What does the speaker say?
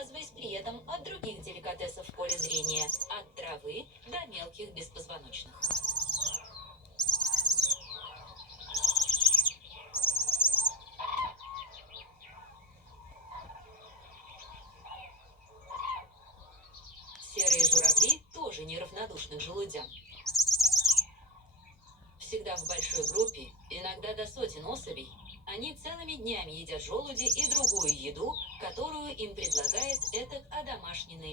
отказываясь при этом от других деликатесов в поле зрения, от травы до мелких беспозвоночных. Серые журавли тоже неравнодушны к желудям. Всегда в большой группе, иногда до сотен особей, они целыми днями едят желуди и другую еду, которую им предлагает этот одомашненный